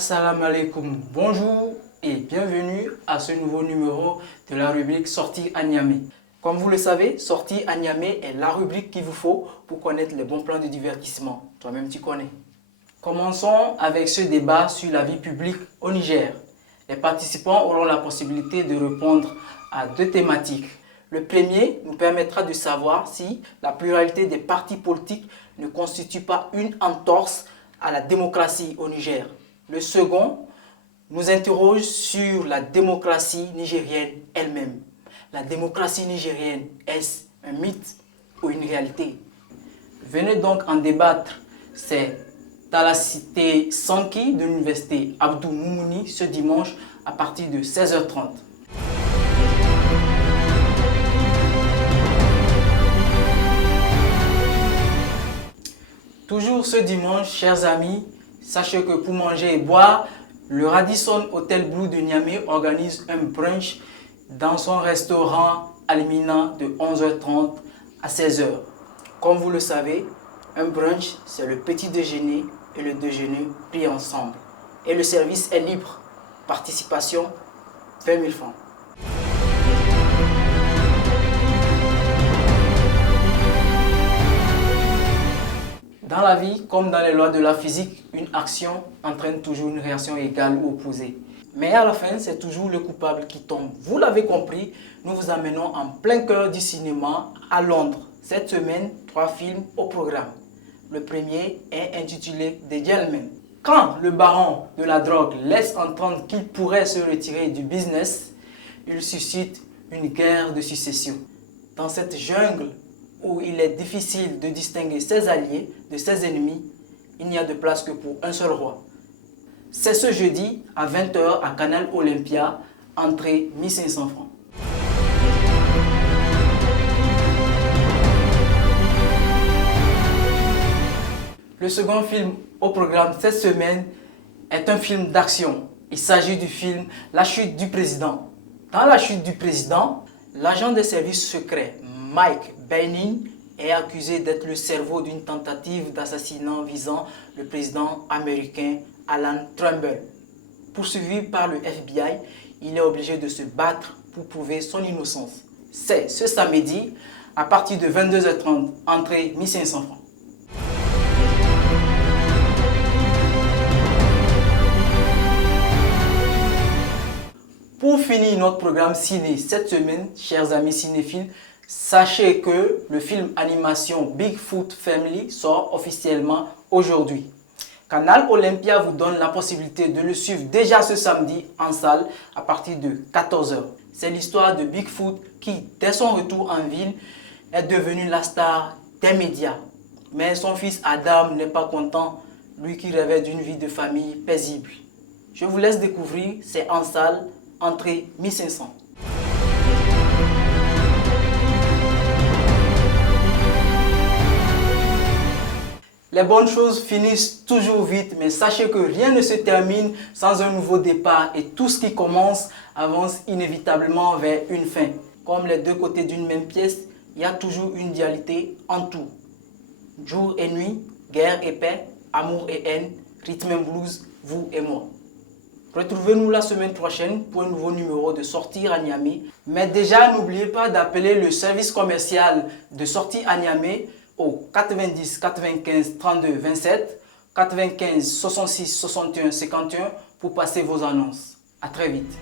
Assalamu alaikum, bonjour et bienvenue à ce nouveau numéro de la rubrique Sortie à Niamey. Comme vous le savez, Sortie à Niamey est la rubrique qu'il vous faut pour connaître les bons plans de divertissement. Toi-même tu connais. Commençons avec ce débat sur la vie publique au Niger. Les participants auront la possibilité de répondre à deux thématiques. Le premier nous permettra de savoir si la pluralité des partis politiques ne constitue pas une entorse à la démocratie au Niger. Le second nous interroge sur la démocratie nigérienne elle-même. La démocratie nigérienne, est-ce un mythe ou une réalité? Venez donc en débattre. C'est à la cité Sanki de l'université Abdou Moumouni ce dimanche à partir de 16h30. Toujours ce dimanche, chers amis, sachez que pour manger et boire, le Radisson Hotel Blue de Niamey organise un brunch dans son restaurant Almina de 11h30 à 16h. Comme vous le savez, un brunch, c'est le petit déjeuner et le déjeuner pris ensemble. Et le service est libre. Participation, 20 000 francs. Dans la vie, comme dans les lois de la physique, une action entraîne toujours une réaction égale ou opposée. Mais à la fin, c'est toujours le coupable qui tombe. Vous l'avez compris, nous vous amenons en plein cœur du cinéma à Londres. Cette semaine, 3 films au programme. Le premier est intitulé The Gentleman. Quand le baron de la drogue laisse entendre qu'il pourrait se retirer du business, il suscite une guerre de succession. Dans cette jungle où il est difficile de distinguer ses alliés de ses ennemis, il n'y a de place que pour un seul roi. C'est ce jeudi à 20h à Canal Olympia, entrée 1500 francs. Le second film au programme cette semaine est un film d'action. Il s'agit du film La chute du président. Dans La chute du président, l'agent des services secrets Mike Baining est accusé d'être le cerveau d'une tentative d'assassinat visant le président américain Alan Trumbull. Poursuivi par le FBI, il est obligé de se battre pour prouver son innocence. C'est ce samedi à partir de 22h30, entrée 1500 francs. Pour finir notre programme ciné cette semaine, chers amis cinéphiles, sachez que le film animation Bigfoot Family sort officiellement aujourd'hui. Canal Olympia vous donne la possibilité de le suivre déjà ce samedi en salle à partir de 14h. C'est l'histoire de Bigfoot qui, dès son retour en ville, est devenu la star des médias. Mais son fils Adam n'est pas content, lui qui rêvait d'une vie de famille paisible. Je vous laisse découvrir, c'est en salle, entrée 1500. Les bonnes choses finissent toujours vite, mais sachez que rien ne se termine sans un nouveau départ et tout ce qui commence avance inévitablement vers une fin. Comme les deux côtés d'une même pièce, il y a toujours une dualité en tout. Jour et nuit, guerre et paix, amour et haine, rhythm and blues, vous et moi. Retrouvez-nous la semaine prochaine pour un nouveau numéro de Sortie à Niamey. Mais déjà, n'oubliez pas d'appeler le service commercial de Sortie à Niamey au 90 95 32 27, 95 66 61 51 pour passer vos annonces. À très vite.